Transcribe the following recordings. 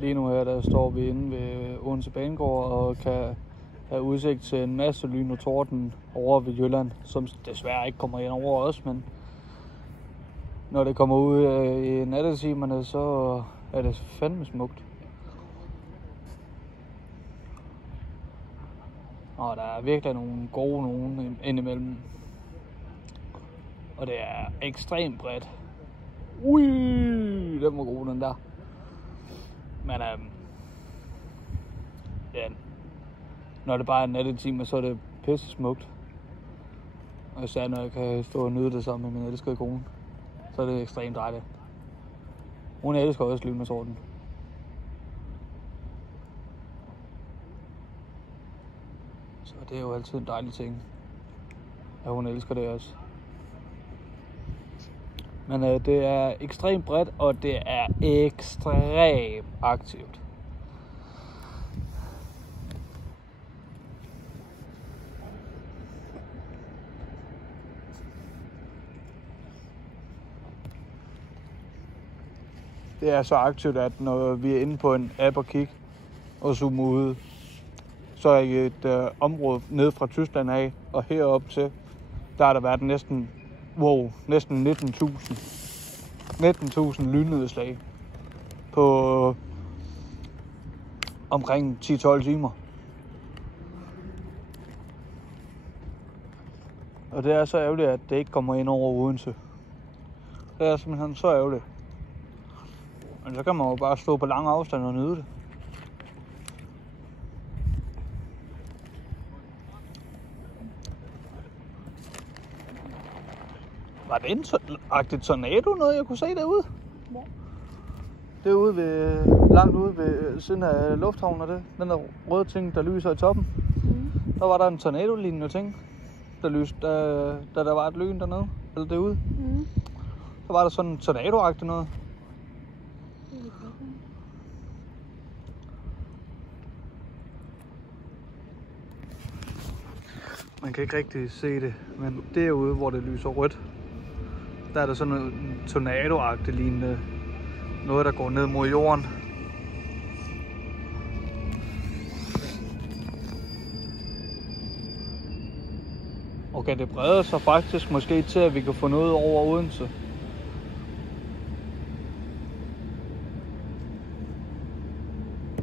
Lige nu her, der står vi inde ved Odense Banegård og kan have udsigt til en masse lyn og torden over ved Jylland, som desværre ikke kommer ind over os, men når det kommer ud i nattetimerne, så er det fandme smukt. Og der er virkelig nogle gode nogen indimellem. Og det er ekstremt bredt. Ui, den var god, den der. Men ja, når det bare er nattetime, så er det pisse smukt. Og især når jeg kan stå og nyde det sammen med min elskede kone, så er det ekstremt dejligt. Hun elsker også lyn og torden. Så det er jo altid en dejlig ting, at hun elsker det også. Men det er ekstremt bredt, og det er ekstremt aktivt. Det er så aktivt, at når vi er inde på en app og kigge og zoome ud, så er i et område ned fra Tyskland af og herop til, der har der været næsten 19.000 lynnedslag på omkring 10-12 timer. Og det er så ærgerligt, at det ikke kommer ind over Odense. Det er simpelthen så ærgerligt. Men så kan man jo bare stå på lang afstand og nyde det. Var det en agtigt tornado, noget jeg kunne se derude? Ja. Derude ved, langt ude ved siden af lufthavnen og det. Den der røde ting, der lyser i toppen. Der var der en tornado-lignende ting, der lyste, da der var et lyn dernede, eller derude. Der var der sådan en tornado-agtigt noget. Man kan ikke rigtig se det, men derude, hvor det lyser rødt, der er der sådan en tornado-agtigt lignende noget, der går ned mod jorden. Okay, det breder sig faktisk måske til, at vi kan få noget over Odense.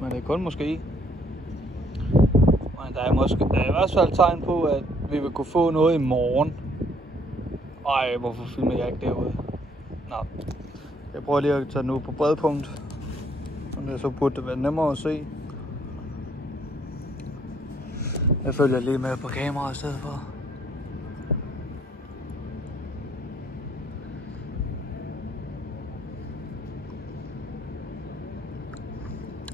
Men det er kun måske. Men der er i hvert fald tegn på, at vi vil kunne få noget i morgen. Ej, hvorfor filmer jeg ikke derude? Nå. Jeg prøver lige at tage den ud på bredpunkt. Og så burde det være nemmere at se. Jeg følger lige med på kamera i stedet for.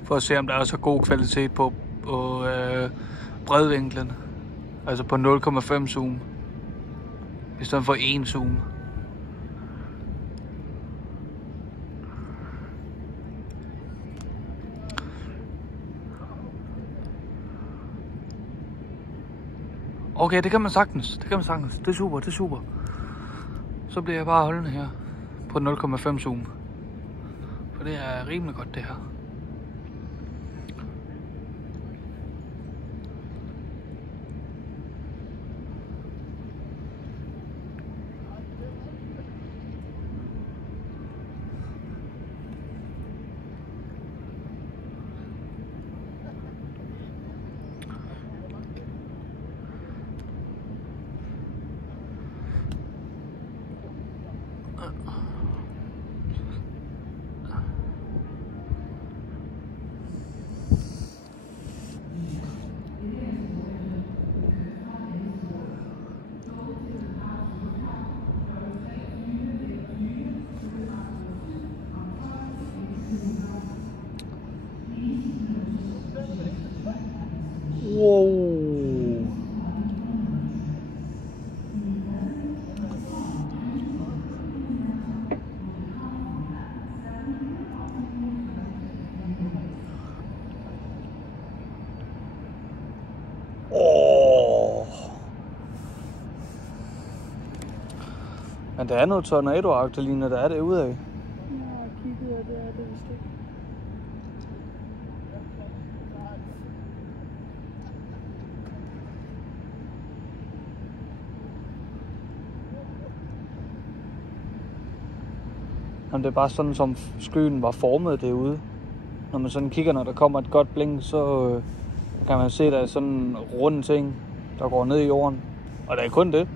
For at se, om der er så god kvalitet på bredvinklen. Altså på 0,5 zoom. I stedet for 1 zoom. Okay, det kan man sagtens. Det er super. Så bliver jeg bare holdende her på 0,5 zoom. For det er rimelig godt det her. Wow. Men der er noget tornado-agtigt lignende, der er derude af. Ja, kigget, og det er det vist ikke. Om det er bare sådan, som skyen var formet derude. Når man sådan kigger, når der kommer et godt blink, så kan man se, at der er sådan en rund ting, der går ned i jorden. Og der er kun det.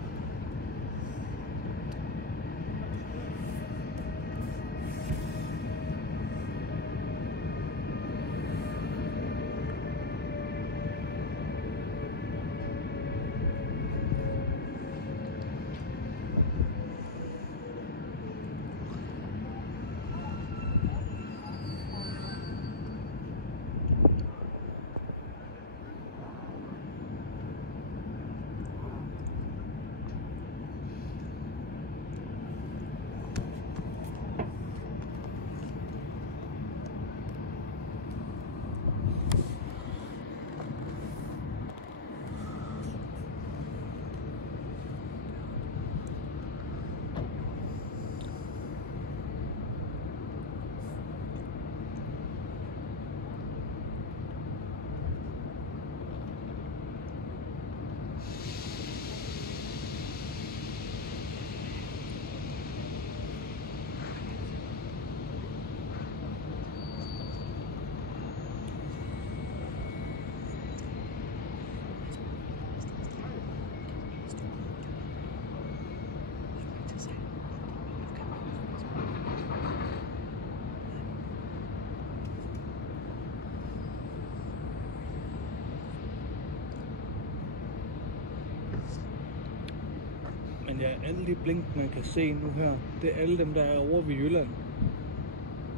Men ja, alle de blink, man kan se nu her, det er alle dem, der er over ved Jylland.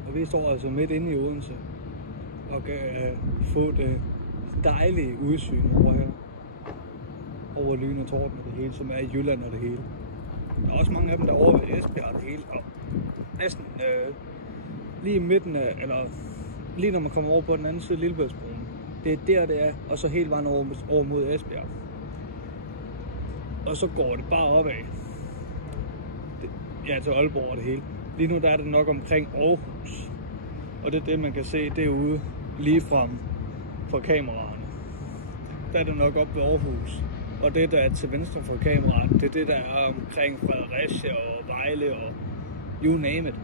Og vi står altså midt inde i Odense og kan få det dejlige udsyn over her. Over lyn og torden og det hele, som er i Jylland og det hele. Der er også mange af dem, der er over ved Esbjerg og det hele. Og næsten lige i midten af, eller lige når man kommer over på den anden side af Lillebæltsbroen. Det er der, det er, og så hele vejen over mod Esbjerg. Og så går det bare opad. Ja, til Aalborg og det hele. Lige nu der er det nok omkring Aarhus. Og det er det, man kan se derude lige frem fra kameraerne. Der er det nok op ved Aarhus. Og det, der er til venstre for kameraet, det er det, der er omkring Fredericia og Vejle og you name it.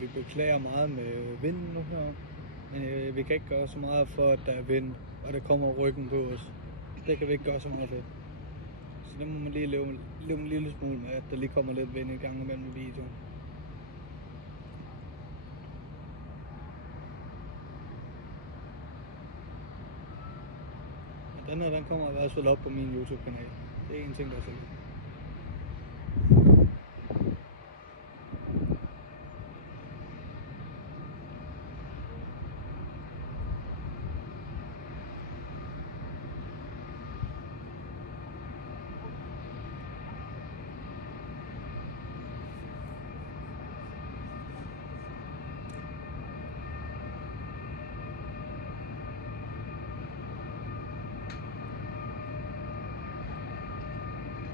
Vi beklager meget med vinden nu her, men vi kan ikke gøre så meget for, at der er vind, og der kommer ryggen på os. Det kan vi ikke gøre så meget ved. Så det må man lige leve en lille smule med, at der lige kommer lidt vind i gang imellem videoen. Men den kommer i hvert fald op på min YouTube-kanal. Det er en ting, der er sikkert.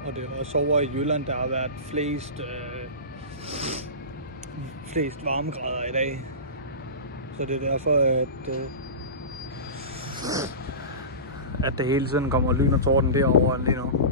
Og det er også over i Jylland, der har været flest varmegrader i dag. Så det er derfor, at det hele tiden kommer lyn og torden derovre lige nu.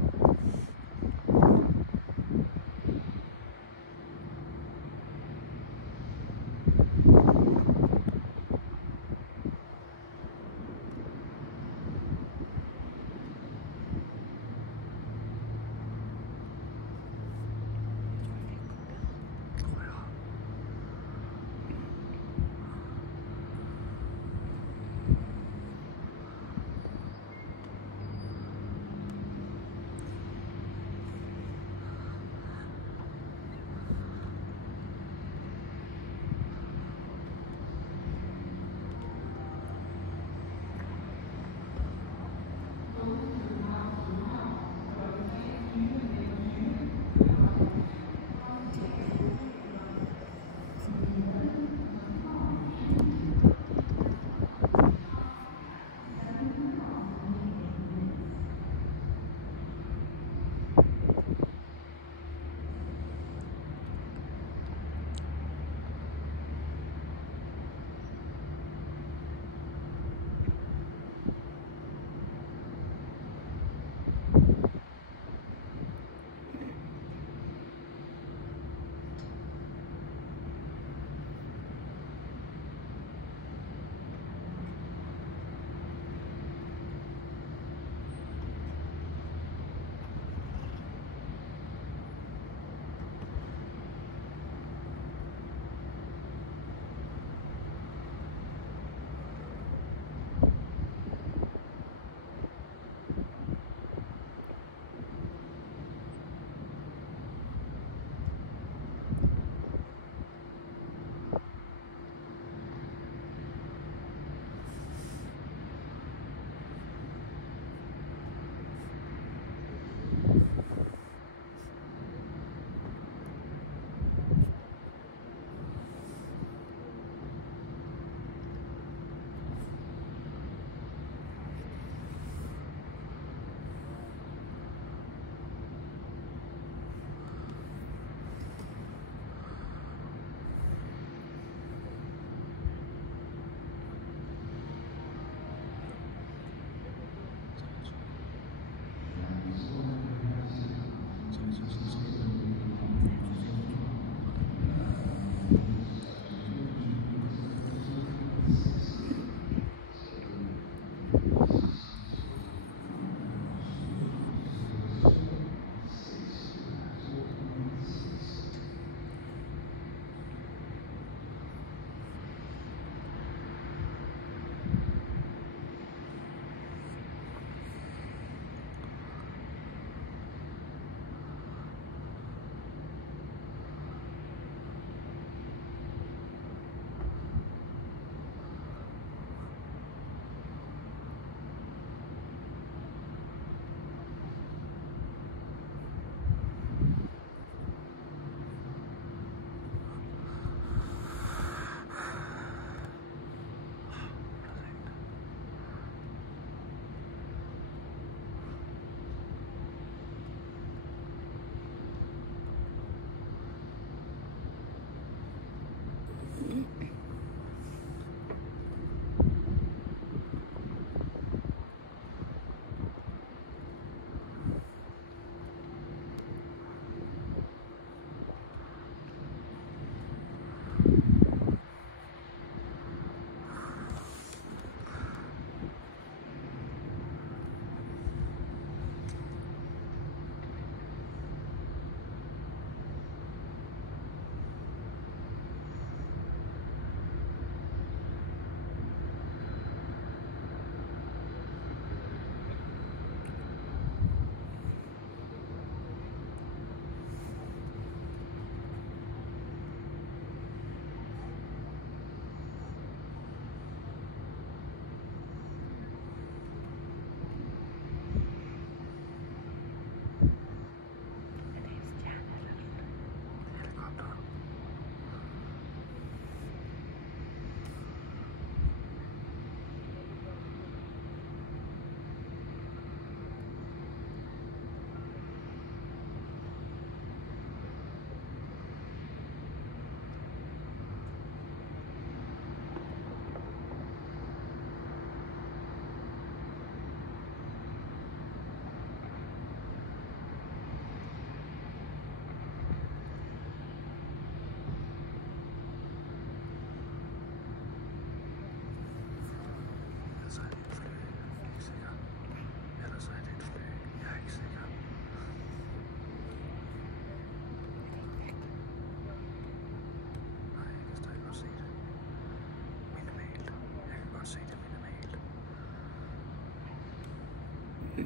Men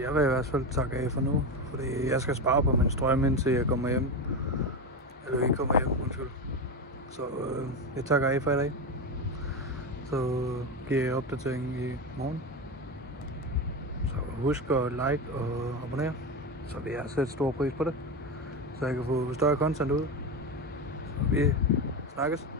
jeg vil i hvert fald takke af for nu, fordi jeg skal spare på min strøm indtil jeg kommer hjem. Eller ikke kommer hjem, undskyld. Så jeg takker af for i dag. Så giver jeg opdatering i morgen. Så husk at like og abonnere, så vil jeg sætte stor pris på det. Så jeg kan få større content ud. Så vi snakkes.